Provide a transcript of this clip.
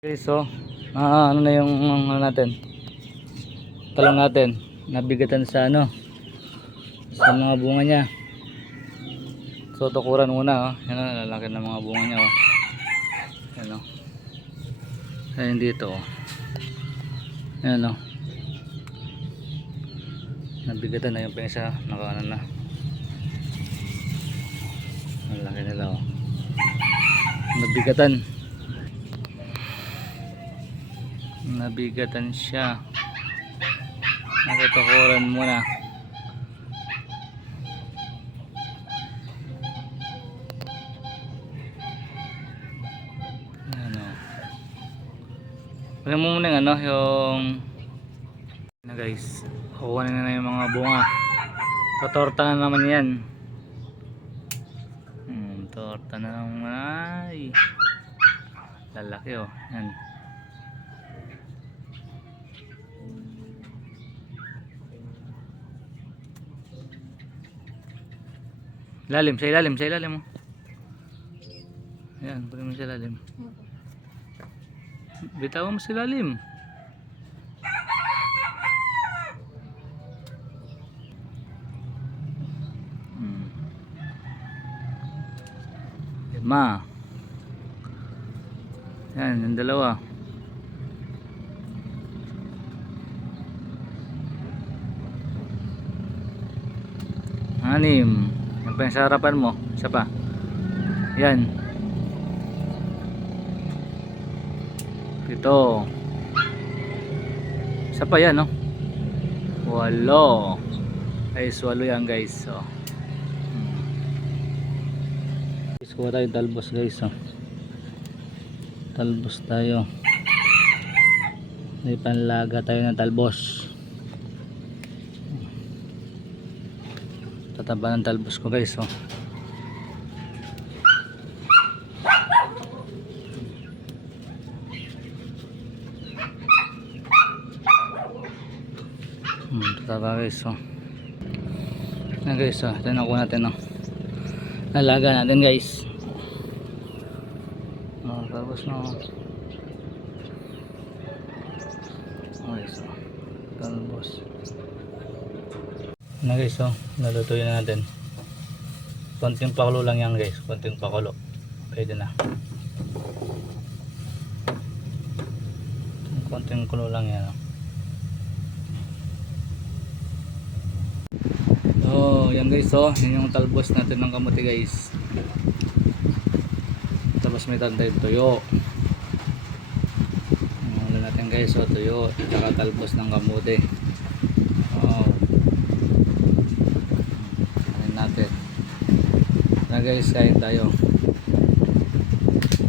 Okay, so ano na yung natin, talong natin nabigatan sa sa mga bunga niya. So tukuran muna, yan, lalaki ng mga bunga niya, yan, ayun dito, yan, nabigatan na yung pinsa, nakaano na, ang laki nila, nabigatan siya. Natutukuran muna. Pwede mo muna yung guys, kukunin na yung mga bunga. Totorta na naman yan. Torta na naman. Ay, lalaki yan. Ilalim, sa ilalim. Ayan, pwede mo sa ilalim. Bitawan mo sa ilalim. Lima. Yan, yung dalawa. Anim. Yan pa yung sa harapan mo. Isa pa. Yan. Ito. Isa pa yan, walo. Ay, swalo yan guys. So, kuha tayo talbos guys. Talbos tayo. May panlaga tayo ng talbos. Tataba ng talbos ko guys. Tataba guys. Yan guys. Ito nakuha natin. Nalaga natin guys. Talbos na. Okay, so talbos na guys. Nalutuin na natin. Konting pakulo lang yan guys. Konting pakulo. Pwede na. Konting kulo lang yan. So yan guys. Yan yung talbos natin ng kamote guys. Tapos may tayong tuyo. Ano natin guys, tuyo at saka talbos ng kamote. Kanin natin na guys, kain tayo.